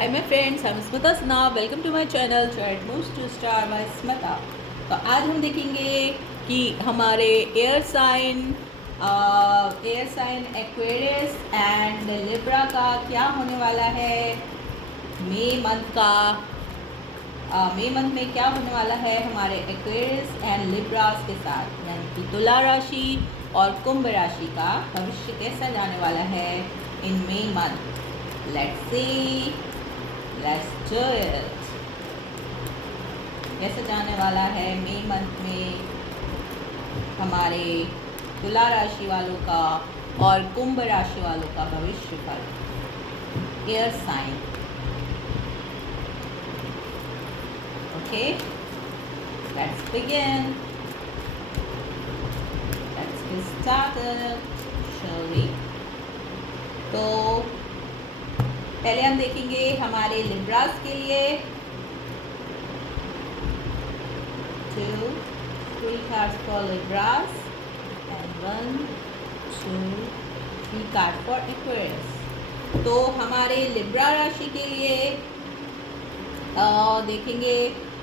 Hi my friends, I'm Smita Sinha. Welcome to my channel Chart Moves to Star by Smita. तो आज हम देखेंगे कि हमारे air sign Aquarius and Libra का क्या होने वाला है मई मंथ में क्या होने वाला है हमारे एक्वेरियस एंड लिब्रास के साथ, यानी कि तुला राशि और कुंभ राशि का भविष्य कैसा जाने वाला है in May month. Let's see, let's do it. कैसे जाने वाला है मई मंथ में हमारे तुला राशि वालों का और कुंभ राशि वालों का भविष्य फल, air sign. Okay, let's begin, let's get started, shall we. तो पहले हम देखेंगे हमारे लिब्रास के लिए 2, 3 cards for Libras and 1, 2, 3 cards for Aquarius। तो हमारे लिब्रा राशि के लिए देखेंगे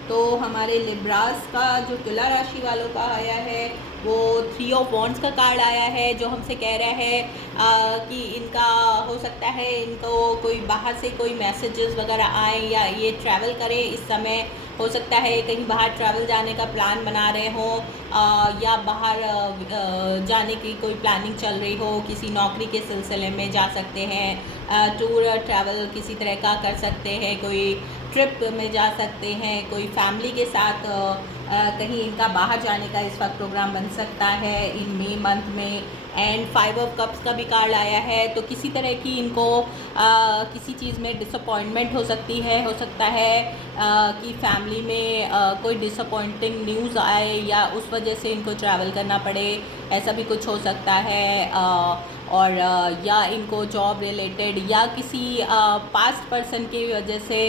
तो हमारे लिब्रास का जो तुला राशि वालों का आया है वो 3 ऑफ वॉन्ड्स का कार्ड आया है, जो हमसे कह रहा है कि इनका हो सकता है इनको कोई बाहर से कोई मैसेजेस वगैरह आए या ये ट्रैवल करें। इस समय हो सकता है कहीं बाहर ट्रैवल जाने का प्लान बना रहे हों या बाहर जाने की कोई प्लानिंग चल रही हो, किसी नौकरी के सिलसिले में जा सकते हैं, टूर ट्रैवल किसी तरह का कर सकते हैं, कोई ट्रिप में जा सकते हैं, कोई फैमिली के साथ कहीं इनका बाहर जाने का इस वक्त प्रोग्राम बन सकता है इन मई मंथ में। एंड 5 ऑफ कप्स का भी कार्ड आया है, तो किसी तरह की इनको किसी चीज़ में डिसअपॉइंटमेंट हो सकती है। हो सकता है कि फैमिली में कोई डिसअपॉइंटिंग न्यूज़ आए या उस वजह से इनको ट्रैवल करना पड़े, ऐसा भी कुछ हो सकता है। और या इनको जॉब रिलेटेड या किसी पास्ट पर्सन की वजह से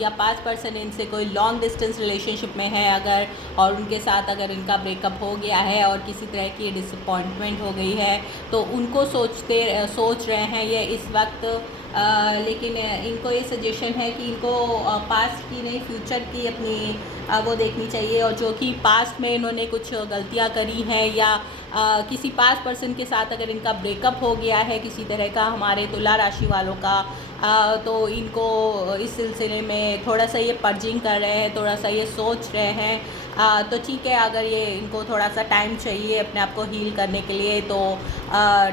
या पास्ट पर्सन इनसे कोई लॉन्ग डिस्टेंस रिलेशनशिप में है अगर, और उनके साथ अगर इनका ब्रेकअप हो गया है और किसी तरह की डिसअपॉइंटमेंट हो गई है तो उनको सोच रहे हैं ये इस वक्त। लेकिन इनको ये सजेशन है कि इनको पास्ट की नहीं फ्यूचर की अपनी वो देखनी चाहिए, और जो कि पास्ट में इन्होंने कुछ गलतियां करी हैं या किसी पास्ट पर्सन के साथ अगर इनका ब्रेकअप हो गया है किसी तरह का हमारे तुला राशि वालों का, तो इनको इस सिलसिले में थोड़ा सा ये पर्जिंग कर रहे हैं, थोड़ा सा ये सोच रहे हैं। तो ठीक है, अगर ये इनको थोड़ा सा टाइम चाहिए अपने आप को हील करने के लिए तो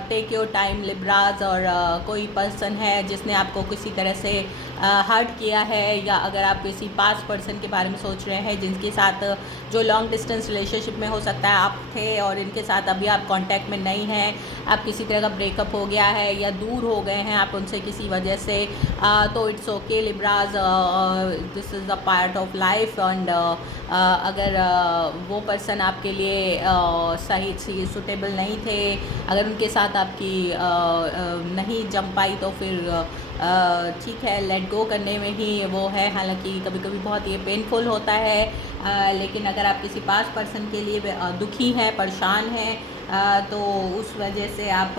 टेक योर टाइम लिब्राज। और कोई पर्सन है जिसने आपको किसी तरह से हर्ट किया है, या अगर आप किसी पास्ट पर्सन के बारे में सोच रहे हैं जिनके साथ जो लॉन्ग डिस्टेंस रिलेशनशिप में हो सकता है आप थे और इनके साथ अभी आप कांटेक्ट में नहीं हैं, आप किसी तरह का ब्रेकअप हो गया है या दूर हो गए हैं आप उनसे किसी वजह से, तो it's okay लिब्राज, this is the part of life. And अगर वो पर्सन आपके लिए सही सूटेबल नहीं थे, अगर उनके साथ आपकी नहीं जम पाई तो फिर ठीक है, लेट गो करने में ही वो है। हालांकि कभी कभी बहुत ये पेनफुल होता है, लेकिन अगर आप किसी पास पर्सन के लिए दुखी हैं, परेशान हैं, तो उस वजह से आप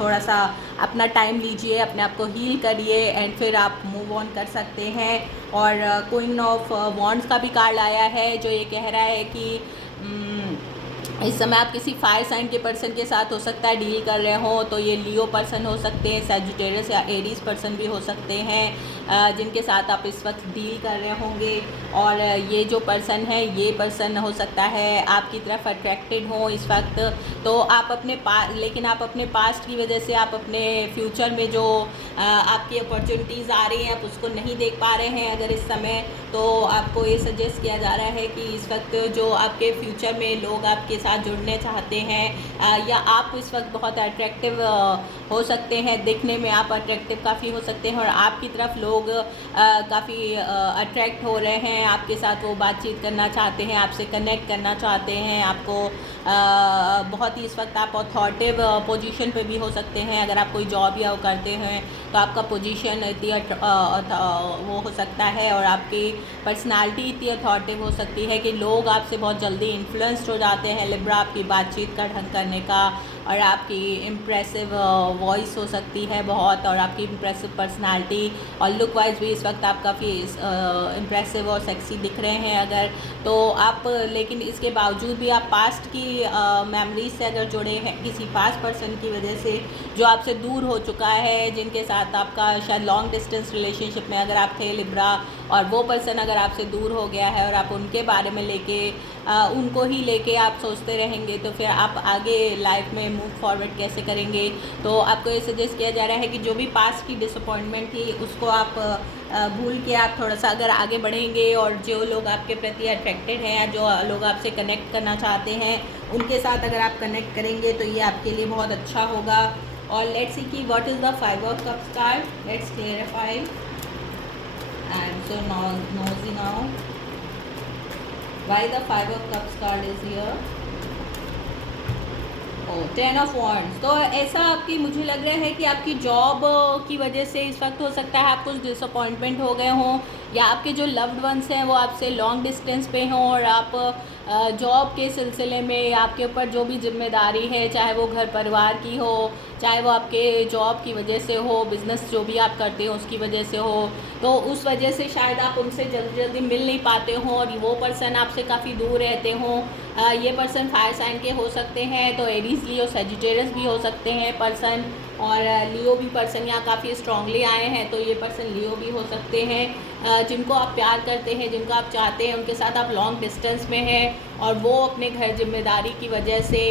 थोड़ा सा अपना टाइम लीजिए, अपने आप को हील करिए एंड फिर आप मूव ऑन कर सकते हैं। और क्वीन ऑफ वॉन्ड्स का भी कार्ड आया है जो ये कह रहा है कि इस समय आप किसी फायर साइन के पर्सन के साथ हो सकता है डील कर रहे हो, तो ये लियो पर्सन हो सकते हैं, सैजिटेरियस या एरीज पर्सन भी हो सकते हैं जिनके साथ आप इस वक्त डील कर रहे होंगे। और ये जो पर्सन है ये पर्सन हो सकता है आपकी तरफ अट्रैक्टेड हो इस वक्त, तो आप लेकिन आप अपने पास्ट की वजह से आप अपने फ्यूचर में जो आपकी अपॉर्चुनिटीज़ आ रही हैं आप उसको नहीं देख पा रहे हैं अगर इस समय, तो आपको ये सजेस्ट किया जा रहा है कि इस वक्त जो आपके फ्यूचर में लोग आपके साथ जुड़ने चाहते हैं या आप इस वक्त बहुत अट्रैक्टिव हो सकते हैं, दिखने में आप अट्रैक्टिव काफ़ी हो सकते हैं और आपकी तरफ लोग काफ़ी अट्रैक्ट हो रहे हैं, आपके साथ वो बातचीत करना चाहते हैं, आपसे कनेक्ट करना चाहते हैं, आपको बहुत ही इस वक्त आप अथॉरिटिव पोजीशन पे भी हो सकते हैं। अगर आप कोई जॉब या वो करते हैं तो आपका पोजीशन इतनी वो हो सकता है और आपकी पर्सनालिटी इतनी अथॉरिटिव हो सकती है कि लोग आपसे बहुत जल्दी इन्फ्लुएंस्ड हो जाते हैं। लिब्रा आपकी बातचीत का ढंग करने का और आपकी इम्प्रेसिव वॉइस हो सकती है बहुत, और आपकी इम्प्रेसिव पर्सनालिटी और लुक वाइज भी इस वक्त आप काफ़ी इम्प्रेसिव और सेक्सी दिख रहे हैं अगर तो आप, लेकिन इसके बावजूद भी आप पास्ट की मेमोरीज से अगर जुड़े हैं किसी पास्ट पर्सन की वजह से जो आपसे दूर हो चुका है, जिनके साथ आपका शायद लॉन्ग डिस्टेंस रिलेशनशिप में अगर आप थे लिब्रा, और वो पर्सन अगर आपसे दूर हो गया है और आप उनके बारे में लेके उनको ही लेके आप सोचते रहेंगे, तो फिर आप आगे लाइफ में मूव फॉरवर्ड कैसे करेंगे। तो आपको ये सजेस्ट किया जा रहा है कि जो भी पास्ट की डिसअपॉइंटमेंट थी उसको आप भूल के आप थोड़ा सा अगर आगे बढ़ेंगे, और जो लोग आपके प्रति अट्रैक्टेड हैं या जो लोग आपसे कनेक्ट करना चाहते हैं उनके साथ अगर आप कनेक्ट करेंगे तो ये आपके लिए बहुत अच्छा होगा। और लेट्स सी कि what is the 5 of cups card, let's clarify. I am so nosy now why the 5 of cups card is here. 10 of wands. तो ऐसा आपकी, मुझे लग रहा है कि आपकी जॉब की वजह से इस वक्त हो सकता है आप कुछ डिसअपॉइंटमेंट हो गए हों, या आपके जो लव्ड वंस हैं वो आपसे लॉन्ग डिस्टेंस पे हों, और आप जॉब के सिलसिले में आपके ऊपर जो भी जिम्मेदारी है, चाहे वो घर परिवार की हो, चाहे वो आपके जॉब की वजह से हो, बिज़नेस जो भी आप करते हो उसकी वजह से हो, तो उस वजह से शायद आप उनसे जल्दी जल्दी मिल नहीं पाते हों, और वो पर्सन आपसे काफ़ी दूर रहते हों। ये पर्सन फायर साइन के हो सकते हैं, तो एरीज, लियो, सजिटेरियस भी हो सकते हैं पर्सन, और लियो भी पर्सन यहाँ काफ़ी स्ट्रांगली आए हैं, तो ये पर्सन लियो भी हो सकते हैं। जिनको आप प्यार करते हैं, जिनको आप चाहते हैं, उनके साथ आप लॉन्ग डिस्टेंस में हैं, और वो अपने घर जिम्मेदारी की वजह से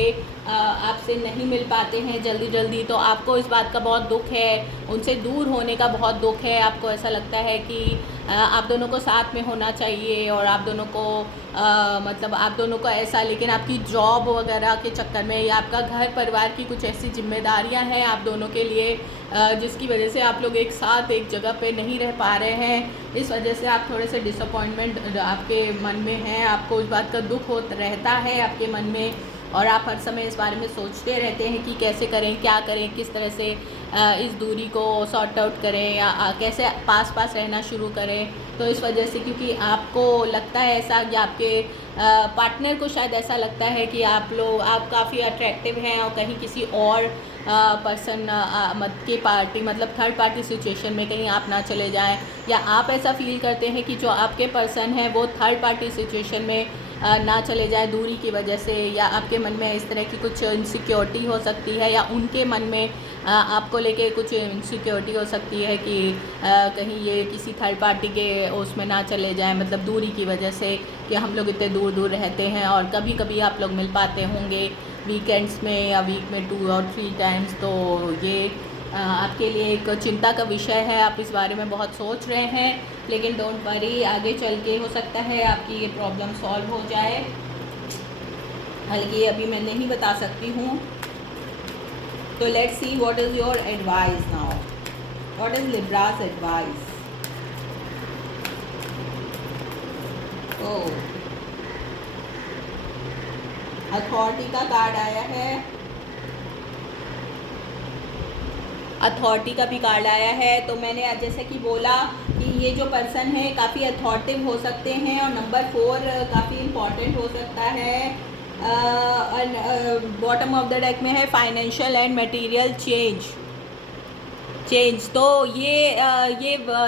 आपसे नहीं मिल पाते हैं जल्दी जल्दी, तो आपको इस बात का बहुत दुख है, उनसे दूर होने का बहुत दुख है। आपको ऐसा लगता है कि आप दोनों को साथ में होना चाहिए, और आप दोनों को मतलब आप दोनों को ऐसा, लेकिन आपकी जॉब वगैरह के चक्कर में या आपका घर परिवार की कुछ ऐसी जिम्मेदारियां हैं आप दोनों के लिए, जिसकी वजह से आप लोग एक साथ एक जगह पे नहीं रह पा रहे हैं। इस वजह से आप थोड़े से डिसअपॉइंटमेंट आपके मन में है, आपको इस बात का दुख रहता है आपके मन में, और आप हर समय इस बारे में सोचते रहते हैं कि कैसे करें, क्या करें, किस तरह से इस दूरी को सॉर्ट आउट करें, या कैसे पास पास रहना शुरू करें। तो इस वजह से, क्योंकि आपको लगता है ऐसा, या आपके पार्टनर को शायद ऐसा लगता है कि आप काफ़ी अट्रैक्टिव हैं, और कहीं किसी और पर्सन के पार्टी, मतलब थर्ड पार्टी सिचुएशन में कहीं आप ना चले जाएं, या आप ऐसा फील करते हैं कि जो आपके पर्सन है वो थर्ड पार्टी सिचुएशन में ना चले जाए दूरी की वजह से, या आपके मन में इस तरह की कुछ इनसिक्योरिटी हो सकती है, या उनके मन में आपको लेके कुछ इनसिक्योरिटी हो सकती है कि कहीं ये किसी थर्ड पार्टी के उसमें ना चले जाएं, मतलब दूरी की वजह से, कि हम लोग इतने दूर दूर रहते हैं और कभी कभी आप लोग मिल पाते होंगे वीकेंड्स में, या वीक में 2 और 3 टाइम्स। तो ये आपके लिए एक चिंता का विषय है, आप इस बारे में बहुत सोच रहे हैं, लेकिन डोंट वरी, आगे चल के हो सकता है आपकी ये प्रॉब्लम सॉल्व हो जाए। हालांकि अभी मैं नहीं बता सकती हूँ। तो let's see what is your advice now, what is Libras advice. Oh, authority का कार्ड आया है, अथॉरिटी का भी कार्ड आया है। तो मैंने जैसे कि बोला कि ये जो पर्सन है काफ़ी अथॉरिटिव हो सकते हैं, और नंबर 4 काफ़ी इम्पॉर्टेंट हो सकता है। बॉटम ऑफ द डेक में है फाइनेंशियल एंड मटेरियल चेंज। तो ये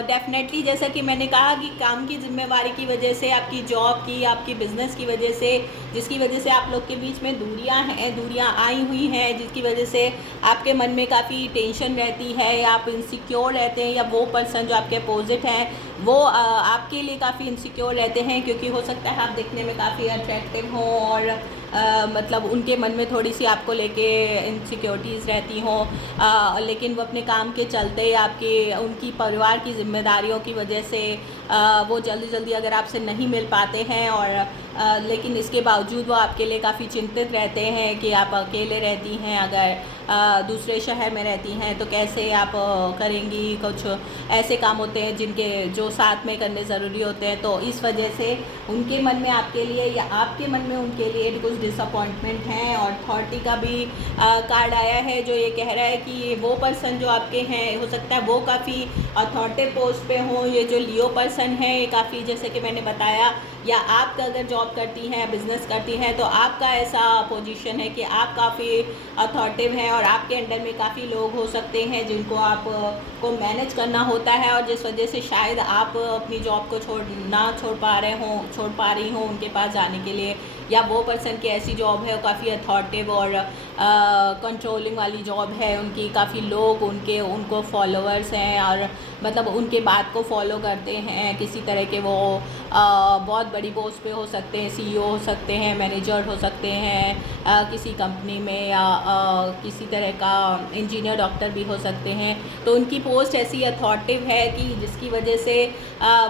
डेफिनेटली, जैसा कि मैंने कहा कि काम की जिम्मेवारी की वजह से, आपकी जॉब की, आपकी बिज़नेस की वजह से, जिसकी वजह से आप लोग के बीच में दूरियां आई हुई हैं, जिसकी वजह से आपके मन में काफ़ी टेंशन रहती है, या आप इनसिक्योर रहते हैं, या वो पर्सन जो आपके अपोजिट हैं वो आपके लिए काफ़ी इनसिक्योर रहते हैं, क्योंकि हो सकता है आप दिखने में काफ़ी अट्रैक्टिव हों, और मतलब उनके मन में थोड़ी सी आपको लेके इनसिक्योरिटीज़ रहती हों, लेकिन वो अपने काम के चलते, या उनकी परिवार की जिम्मेदारियों की वजह से वो जल्दी जल्दी अगर आपसे नहीं मिल पाते हैं, और लेकिन इसके बावजूद वो आपके लिए काफ़ी चिंतित रहते हैं कि आप अकेले रहती हैं, अगर दूसरे शहर में रहती हैं तो कैसे आप करेंगी। कुछ ऐसे काम होते हैं जो साथ में करने ज़रूरी होते हैं, तो इस वजह से उनके मन में आपके लिए, या आपके मन में उनके लिए कुछ डिसअपॉइंटमेंट हैं। और अथॉरिटी का भी कार्ड आया है, जो ये कह रहा है कि वो पर्सन जो आपके हैं, हो सकता है वो काफ़ी अथॉरिटिव पोस्ट पे हों। ये जो लियो पर्सन है, ये काफ़ी, जैसे कि मैंने बताया, या आप अगर जॉब करती हैं, बिज़नेस करती हैं, तो आपका ऐसा पोजीशन है कि आप काफ़ी अथॉरिटिव हैं और आपके अंडर में काफ़ी लोग हो सकते हैं जिनको आप को मैनेज करना होता है, और जिस वजह से शायद आप अपनी जॉब को छोड़ पा रही हों उनके पास जाने के लिए, या वो पर्सन की ऐसी जॉब है काफ़ी अथॉरिटिव और कंट्रोलिंग वाली जॉब है, उनकी काफ़ी लोग उनको फॉलोअर्स हैं और मतलब उनके बात को फॉलो करते हैं। किसी तरह के वो बहुत बड़ी पोस्ट पे हो सकते हैं, सीईओ हो सकते हैं, मैनेजर हो सकते हैं किसी कंपनी में, या किसी तरह का इंजीनियर, डॉक्टर भी हो सकते हैं। तो उनकी पोस्ट ऐसी अथॉरिटिव है कि जिसकी वजह से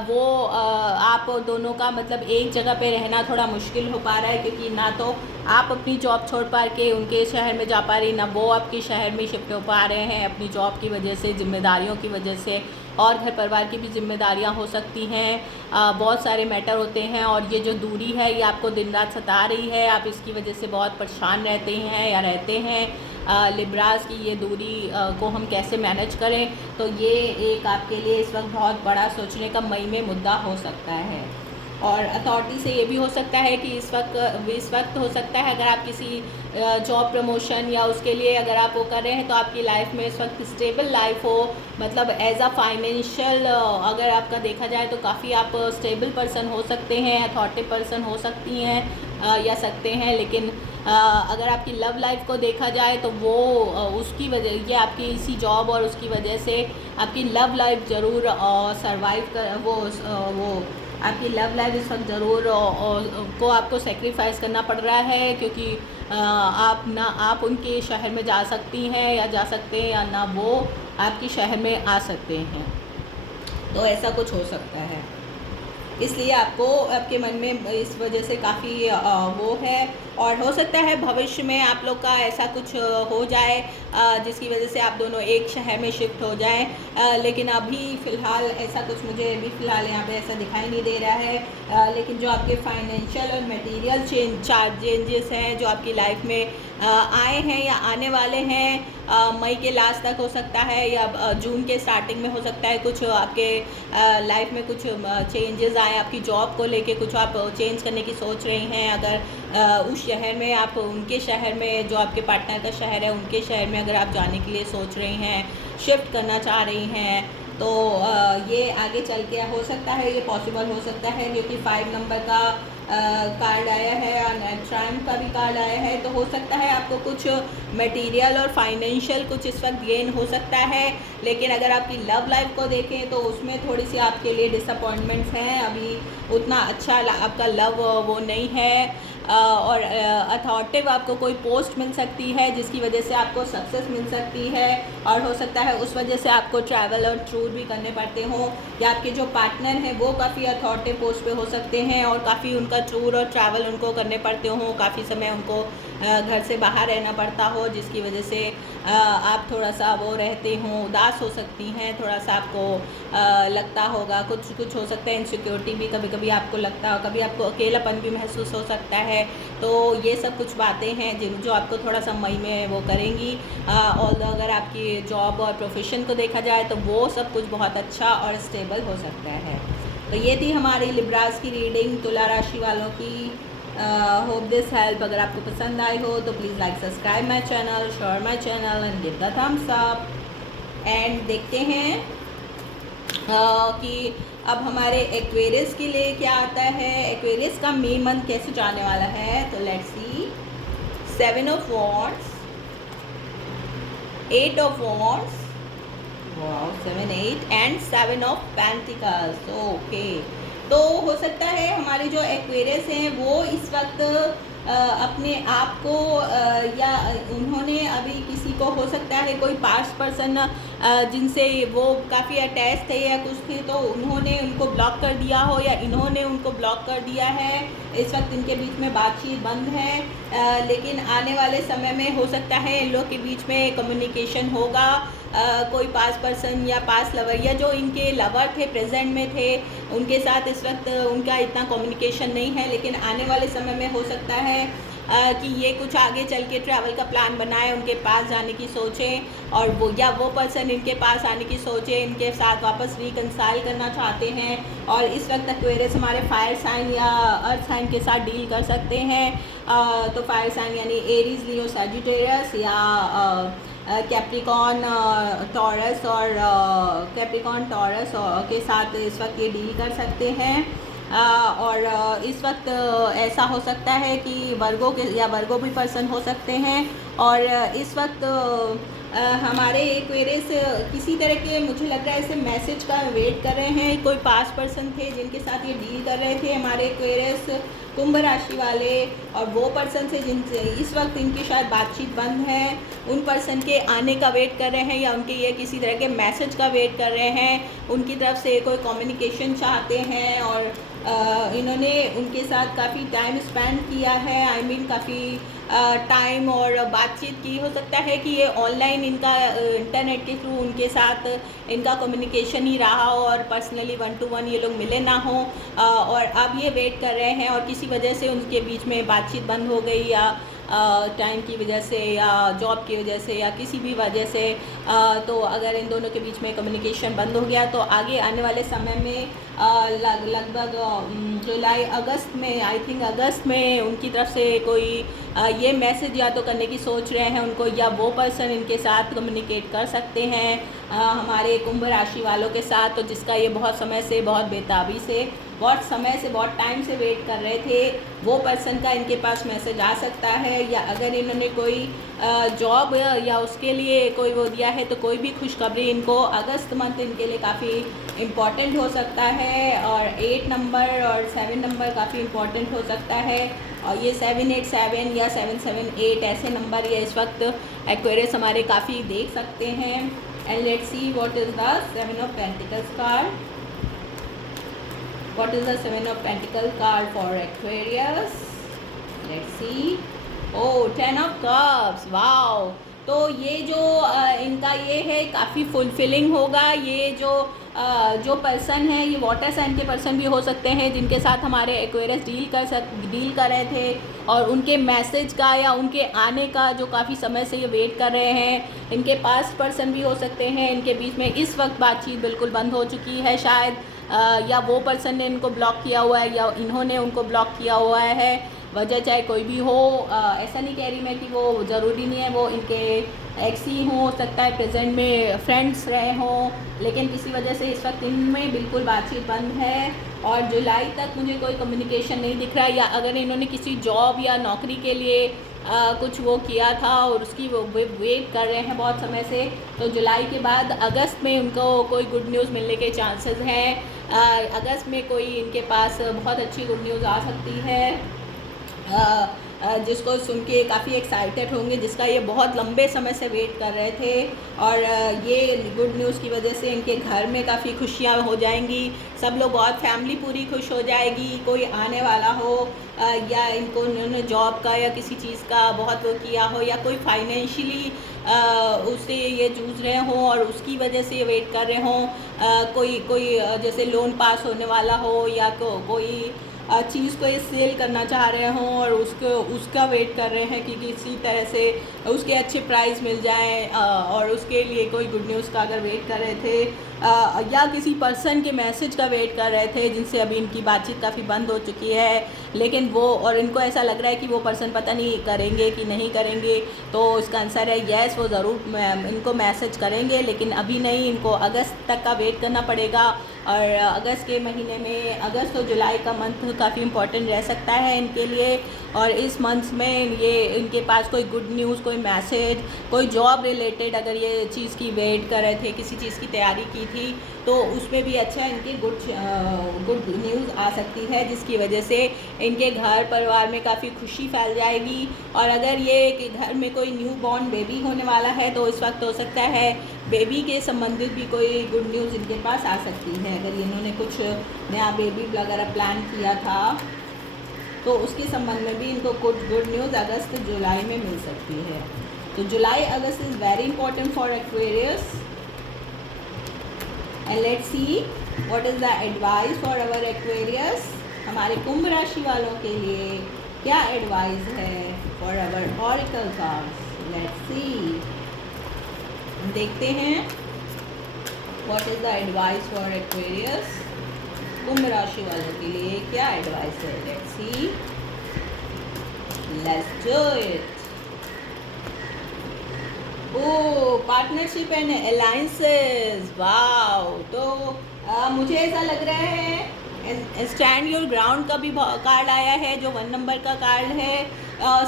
वो आप दोनों का मतलब एक जगह पे रहना थोड़ा मुश्किल हो पा रहा है, क्योंकि ना तो आप अपनी जॉब छोड़ पा के उनके शहर में जा पा रही, ना वो आपके शहर में शिफ्ट हो पा रहे हैं अपनी जॉब की वजह से, जिम्मेदारियों की वजह से, और घर परिवार की भी जिम्मेदारियां हो सकती हैं। बहुत सारे मैटर होते हैं, और ये जो दूरी है ये आपको दिन रात सता रही है, आप इसकी वजह से बहुत परेशान रहते हैं या रहते हैं। लिब्रास की ये दूरी को हम कैसे मैनेज करें, तो ये एक आपके लिए इस वक्त बहुत बड़ा सोचने का मई में मुद्दा हो सकता है। और अथॉरिटी से ये भी हो सकता है कि इस वक्त हो सकता है अगर आप किसी जॉब प्रमोशन या उसके लिए अगर आप वो कर रहे हैं, तो आपकी लाइफ में इस वक्त स्टेबल लाइफ हो, मतलब एज अ फाइनेंशियल अगर आपका देखा जाए तो काफ़ी आप स्टेबल पर्सन हो सकते हैं, अथॉरिटी पर्सन हो सकती हैं या सकते हैं। लेकिन अगर आपकी लव लाइफ को देखा जाए तो वो उसकी वजह ये आपकी इसी जॉब और उसकी वजह से आपकी लव लाइफ ज़रूर सरवाइव कर वो आपकी लव लाइफ इस वक्त ज़रूर को आपको सेक्रीफाइस करना पड़ रहा है, क्योंकि आप उनके शहर में जा सकती हैं या जा सकते हैं, या ना वो आपके शहर में आ सकते हैं। तो ऐसा कुछ हो सकता है, इसलिए आपको आपके मन में इस वजह से काफ़ी वो है। और हो सकता है भविष्य में आप लोग का ऐसा कुछ हो जाए जिसकी वजह से आप दोनों एक शहर में शिफ्ट हो जाएं, लेकिन अभी फ़िलहाल ऐसा कुछ मुझे अभी फ़िलहाल यहाँ पे ऐसा दिखाई नहीं दे रहा है। लेकिन जो आपके फाइनेंशियल और मटेरियल चेंजेस हैं जो आपकी लाइफ में आए हैं या आने वाले हैं, मई के लास्ट तक हो सकता है या जून के स्टार्टिंग में हो सकता है, कुछ आपके लाइफ में कुछ चेंजेस आए, आपकी जॉब को लेके कुछ आप चेंज करने की सोच रही हैं। अगर उस शहर में आप उनके शहर में जो आपके पार्टनर का शहर है उनके शहर में अगर आप जाने के लिए सोच रही हैं, शिफ्ट करना चाह रही हैं, तो ये आगे चल के हो सकता है, ये पॉसिबल हो सकता है। क्योंकि 5 नंबर का कार्ड आया है और ट्रायम्फ का भी कार्ड आया है, तो हो सकता है आपको कुछ मटेरियल और फाइनेंशियल कुछ इस वक्त गेन हो सकता है। लेकिन अगर आपकी लव लाइफ को देखें तो उसमें थोड़ी सी आपके लिए डिसअपॉइंटमेंट्स हैं, अभी उतना अच्छा आपका लव वो नहीं है। और अथॉरिटिव आपको कोई पोस्ट मिल सकती है जिसकी वजह से आपको सक्सेस मिल सकती है, और हो सकता है उस वजह से आपको ट्रैवल और टूर भी करने पड़ते हों, या आपके जो पार्टनर हैं वो काफ़ी अथॉरिटिव पोस्ट पे हो सकते हैं और काफ़ी उनका टूर और ट्रैवल उनको करने पड़ते हों, काफ़ी समय उनको घर से बाहर रहना पड़ता हो, जिसकी वजह से आप थोड़ा सा वो रहते हों, उदास हो सकती हैं, थोड़ा सा आपको लगता होगा, कुछ हो सकता है इनसिक्योरिटी भी कभी कभी आपको लगता हो, कभी आपको अकेलापन भी महसूस हो सकता है। तो ये सब कुछ बातें हैं जो आपको थोड़ा सा मई में वो करेंगी। और अगर आपकी जॉब और प्रोफेशन को देखा जाए तो वो सब कुछ बहुत अच्छा और स्टेबल हो सकता है। तो ये थी हमारी लिब्रास की रीडिंग तुला राशि वालों की। Hope this help. अगर आपको पसंद आई हो तो please like subscribe my channel, share my channel and give the thumbs up. And देखते हैं कि अब हमारे एक्वेरियस के लिए क्या आता है, एक्वेरियस का मे मंथ कैसे जाने वाला है। तो let's see. 7 of wands, 8 of wands, 7 8 and 7 of pentacles. Okay, तो हो सकता है हमारे जो एक्वेरियस हैं वो इस वक्त अपने आप को या उन्होंने अभी किसी को हो सकता है कोई पास्ट पर्सन जिनसे वो काफ़ी अटैच थे या कुछ थे, तो उन्होंने उनको ब्लॉक कर दिया हो या इन्होंने उनको ब्लॉक कर दिया है। इस वक्त इनके बीच में बातचीत बंद है, लेकिन आने वाले समय में हो सकता है इन लोग के बीच में कम्युनिकेशन होगा। कोई पास पर्सन या पास लवर या जो इनके लवर थे प्रेजेंट में थे उनके साथ इस वक्त उनका इतना कम्युनिकेशन नहीं है, लेकिन आने वाले समय में हो सकता है कि ये कुछ आगे चल के ट्रैवल का प्लान बनाए, उनके पास जाने की सोचें और वो पर्सन इनके पास आने की सोचें, इनके साथ वापस रिकंसाइल करना चाहते हैं। और इस वक्त एक्वेरियस हमारे फायर साइन या अर्थ साइन के साथ डील कर सकते हैं। तो फायर साइन यानी एरीज, लियो, सैजिटेरियस या कैप्रिकॉन, टॉरस और कैप्रिकॉन टॉरस के साथ इस वक्त ये डील कर सकते हैं। और इस वक्त ऐसा हो सकता है कि वर्गो भी पर्सन हो सकते हैं। और इस वक्त हमारे एक्वेरियस किसी तरह के, मुझे लग रहा है ऐसे मैसेज का वेट कर रहे हैं। कोई पास पर्सन थे जिनके साथ ये डील कर रहे थे हमारे एक्वेरियस कुंभ राशि वाले, और वो पर्सन से जिनसे इस वक्त इनकी शायद बातचीत बंद है, उन पर्सन के आने का वेट कर रहे हैं या उनके ये किसी तरह के मैसेज का वेट कर रहे हैं। उनकी तरफ से कोई कम्युनिकेशन चाहते हैं और इन्होंने उनके साथ काफ़ी टाइम स्पेंड किया है। आई मीन काफ़ी टाइम और बातचीत की। हो सकता है कि ये ऑनलाइन इनका इंटरनेट के थ्रू उनके साथ इनका कम्युनिकेशन ही रहा हो और पर्सनली 1 to 1 ये लोग मिले ना हो, और अब ये वेट कर रहे हैं और किसी वजह से उनके बीच में बातचीत बंद हो गई, या टाइम की वजह से या जॉब की वजह से या किसी भी वजह से। तो अगर इन दोनों के बीच में कम्युनिकेशन बंद हो गया तो आगे आने वाले समय में लगभग जुलाई अगस्त में, आई थिंक अगस्त में उनकी तरफ से कोई ये मैसेज या तो करने की सोच रहे हैं उनको, या वो पर्सन इनके साथ कम्युनिकेट कर सकते हैं हमारे कुंभ राशि वालों के साथ, तो जिसका ये बहुत समय से, बहुत बेताबी से, बहुत समय से, बहुत टाइम से वेट कर रहे थे, वो पर्सन का इनके पास मैसेज आ सकता है। या अगर इन्होंने कोई जॉब या उसके लिए कोई वो दिया है तो कोई भी खुशखबरी इनको अगस्त मंथ इनके लिए काफ़ी इम्पॉर्टेंट हो सकता है। और 8 नंबर और 7 नंबर काफ़ी इम्पॉर्टेंट हो सकता है, और ये 787 या 778 ऐसे नंबर ये इस वक्त एक्वेरियस हमारे काफ़ी देख सकते हैं। And let's see what is the 7 of pentacles card. What is the 7 of Pentacles card for Aquarius? Let's see. Oh, 10 of Cups. Wow. तो ये जो इनका ये है काफ़ी फुलफिलिंग होगा। ये जो पर्सन है ये वाटर साइन के पर्सन भी हो सकते हैं जिनके साथ हमारे एक्वेरियस डील कर रहे थे, और उनके मैसेज का या उनके आने का जो काफ़ी समय से ये वेट कर रहे हैं। इनके पास पर्सन भी हो सकते हैं, इनके बीच में इस वक्त बातचीत बिल्कुल बंद हो चुकी है शायद, या वो पर्सन ने इनको ब्लॉक किया हुआ है या इन्होंने उनको ब्लॉक किया हुआ है। वजह चाहे कोई भी हो, ऐसा नहीं कह रही मैं कि वो ज़रूरी नहीं है वो इनके एक्स ही हो सकता है प्रेजेंट में फ्रेंड्स रहे हों, लेकिन किसी वजह से इस वक्त इनमें बिल्कुल बातचीत बंद है। और जुलाई तक मुझे कोई कम्युनिकेशन नहीं दिख रहा है, या अगर इन्होंने किसी जॉब या नौकरी के लिए कुछ वो किया था और उसकी वो वेट कर रहे हैं बहुत समय से, तो जुलाई के बाद अगस्त में उनको कोई गुड न्यूज़ मिलने के चांसेस हैं। अगस्त में कोई इनके पास बहुत अच्छी गुड न्यूज़ आ सकती है, जिसको सुन के काफ़ी एक्साइटेड होंगे, जिसका ये बहुत लंबे समय से वेट कर रहे थे। और ये गुड न्यूज़ की वजह से इनके घर में काफ़ी खुशियाँ हो जाएंगी, सब लोग, बहुत फैमिली पूरी खुश हो जाएगी। कोई आने वाला हो, या इनको उन्होंने जॉब का या किसी चीज़ का बहुत वो किया हो, या कोई फाइनेंशियली उससे ये जूझ रहे हों और उसकी वजह से ये वेट कर रहे हों। कोई जैसे लोन पास होने वाला हो, या कोई चीज़ को ये सेल करना चाह रहे हों और उसका वेट कर रहे हैं कि किसी तरह से उसके अच्छे प्राइस मिल जाएं, और उसके लिए कोई गुड न्यूज़ का अगर वेट कर रहे थे, या किसी पर्सन के मैसेज का वेट कर रहे थे जिनसे अभी इनकी बातचीत काफ़ी बंद हो चुकी है, लेकिन वो, और इनको ऐसा लग रहा है कि वो पर्सन पता नहीं करेंगे कि नहीं करेंगे। तो इसका आंसर है येस, वो ज़रूर इनको मैसेज करेंगे, लेकिन अभी नहीं, इनको अगस्त तक का वेट करना पड़ेगा। और अगस्त के महीने में, अगस्त और जुलाई का मंथ काफ़ी इम्पॉर्टेंट रह सकता है इनके लिए। और इस मंथ में ये इनके पास कोई गुड न्यूज़, कोई मैसेज, कोई जॉब रिलेटेड अगर ये चीज़ की वेट कर रहे थे, किसी चीज़ की तैयारी की थी, तो उसमें भी अच्छा इनके गुड न्यूज़ आ सकती है, जिसकी वजह से इनके घर परिवार में काफ़ी खुशी फैल जाएगी। और अगर ये कि घर में कोई न्यू बॉर्न बेबी होने वाला है तो इस वक्त हो सकता है बेबी के संबंधित भी कोई गुड न्यूज़ इनके पास आ सकती है। अगर इन्होंने कुछ नया बेबी वगैरह प्लान किया था तो उसके संबंध में भी इनको कुछ गुड न्यूज़ अगस्त जुलाई में मिल सकती है। तो July August is very important for Aquarius. And let's see what is the advice for our Aquarius, हमारे कुंभ राशि वालों के लिए क्या एडवाइस है for our oracle cards? Let's see, देखते हैं what is the advice for Aquarius. कुंभ राशि वालों के लिए क्या एडवाइस है? Let's see, let's do it. Oh, partnership and alliances, wow. तो मुझे ऐसा लग रहा है स्टैंड योर ग्राउंड का भी कार्ड आया है, जो 1 नंबर का कार्ड है,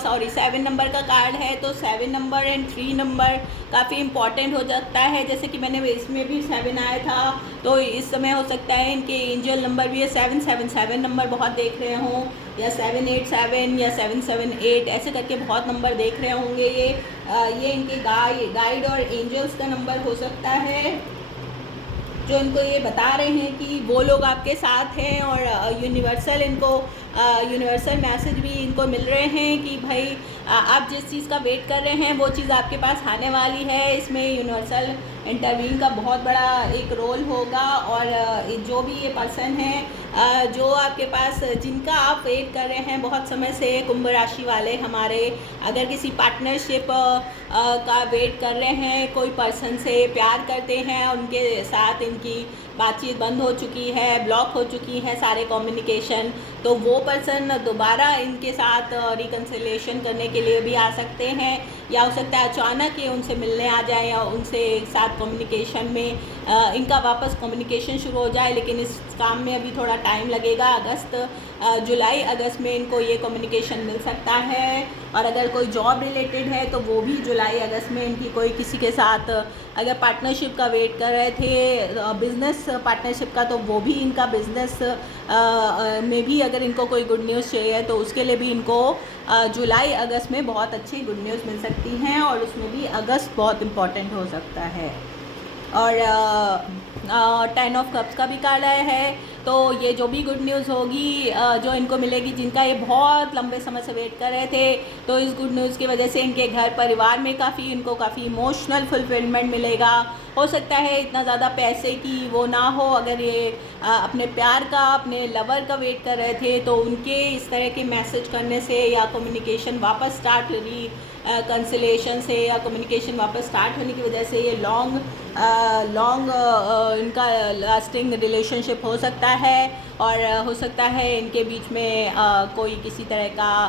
सॉरी 7 नंबर का कार्ड है। तो 7 नंबर एंड 3 नंबर काफ़ी इंपॉर्टेंट हो जाता है। जैसे कि मैंने इसमें भी 7 आया था, तो इस समय हो सकता है इनके एंजल नंबर भी है 777 नंबर बहुत देख रहे हों, या 787 या 778 ऐसे करके बहुत नंबर देख रहे होंगे। ये इनके गाइड और एंजल्स का नंबर हो सकता है, जो इनको ये बता रहे हैं कि वो लोग आपके साथ हैं। और यूनिवर्सल मैसेज भी इनको मिल रहे हैं कि भाई आप जिस चीज़ का वेट कर रहे हैं वो चीज़ आपके पास आने वाली है। इसमें यूनिवर्सल इंटरवीन का बहुत बड़ा एक रोल होगा। और जो भी ये पर्सन है जो आपके पास, जिनका आप वेट कर रहे हैं बहुत समय से, कुंभ राशि वाले हमारे, अगर किसी पार्टनरशिप का वेट कर रहे हैं, कोई पर्सन से प्यार करते हैं, उनके साथ इनकी बातचीत बंद हो चुकी है, ब्लॉक हो चुकी है सारे कम्युनिकेशन, तो वो पर्सन दोबारा इनके साथ रिकन्सिलिएशन करने के लिए भी आ सकते हैं। या हो सकता है अचानक ये उनसे मिलने आ जाए या उनसे साथ कम्युनिकेशन में इनका वापस कम्युनिकेशन शुरू हो जाए। लेकिन इस काम में अभी थोड़ा टाइम लगेगा। जुलाई अगस्त में इनको ये कम्युनिकेशन मिल सकता है। और अगर कोई जॉब रिलेटेड है तो वो भी जुलाई अगस्त में इनकी कोई किसी के साथ अगर पार्टनरशिप का वेट कर रहे थे, बिज़नेस पार्टनरशिप का, तो वो भी इनका बिज़नेस में भी अगर इनको कोई गुड न्यूज़ चाहिए तो उसके लिए भी इनको जुलाई अगस्त में बहुत अच्छी गुड न्यूज़ मिल सकती हैं। और उसमें भी अगस्त बहुत इम्पॉर्टेंट हो सकता है। और 10 ऑफ कप्स का भी कार्ड आया है। तो ये जो भी गुड न्यूज़ होगी जो इनको मिलेगी, जिनका ये बहुत लंबे समय से वेट कर रहे थे, तो इस गुड न्यूज़ की वजह से इनके घर परिवार में इनको काफ़ी इमोशनल फुलफिलमेंट मिलेगा। हो सकता है इतना ज़्यादा पैसे की वो ना हो, अगर ये अपने प्यार का, अपने लवर का वेट कर रहे थे, तो उनके इस तरह के मैसेज करने से या कम्युनिकेशन वापस स्टार्ट कंसिलेशन से या कम्युनिकेशन वापस स्टार्ट होने की वजह से ये लॉन्ग इनका लास्टिंग रिलेशनशिप हो सकता है। और हो सकता है इनके बीच में कोई किसी तरह का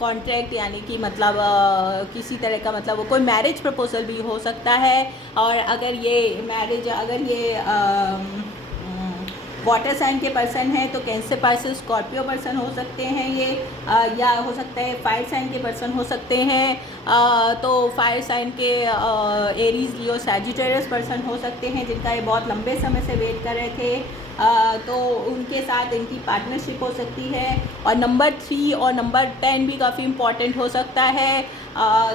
कॉन्ट्रैक्ट, यानी कि मतलब किसी तरह का मतलब कोई मैरिज प्रपोजल भी हो सकता है। और अगर ये वाटर साइन के पर्सन हैं तो कैंसर पर्सन, स्कॉर्पियो पर्सन हो सकते हैं ये, या हो सकता है फायर साइन के पर्सन हो सकते हैं। तो फायर साइन के एरीज, लियो, सैजिटेरियस पर्सन हो सकते हैं, जिनका ये बहुत लंबे समय से वेट कर रहे थे। तो उनके साथ इनकी पार्टनरशिप हो सकती है। और नंबर 3 और नंबर 10 भी काफ़ी इम्पॉर्टेंट हो सकता है।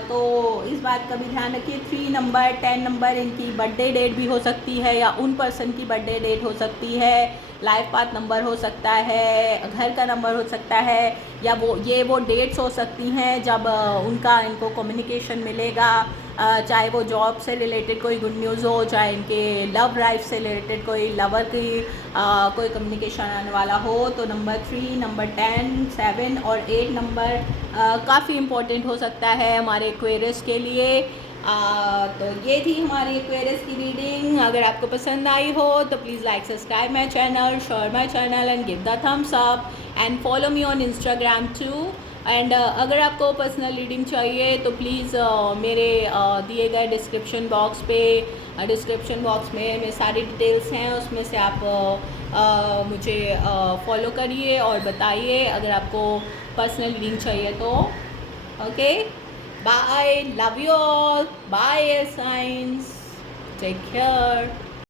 तो इस बात का भी ध्यान रखिए। 3 नंबर 10 नंबर इनकी बर्थडे डेट भी हो सकती है, या उन पर्सन की बर्थडे डेट हो सकती है। लाइफ पाथ नंबर हो सकता है, घर का नंबर हो सकता है, या वो डेट्स हो सकती हैं जब इनको कम्युनिकेशन मिलेगा। चाहे वो जॉब से रिलेटेड कोई गुड न्यूज़ हो, चाहे इनके लव लाइफ से रिलेटेड कोई लवर की कोई कम्युनिकेशन आने वाला हो। तो नंबर 3, नंबर 10, 7 और 8 नंबर काफ़ी इम्पोर्टेंट हो सकता है हमारे एक्वेरियस के लिए। तो ये थी हमारी एक्वेरियस की रीडिंग। अगर आपको पसंद आई हो तो please like, subscribe my channel, share my channel and give the thumbs up and follow me on Instagram too. And अगर आपको पर्सनल रीडिंग चाहिए तो प्लीज़ मेरे दिए गए डिस्क्रिप्शन बॉक्स में मेरे सारी डिटेल्स हैं, उसमें से आप मुझे फॉलो करिए और बताइए अगर आपको पर्सनल रीडिंग चाहिए तो। Okay, bye, love you all, bye air signs, take care.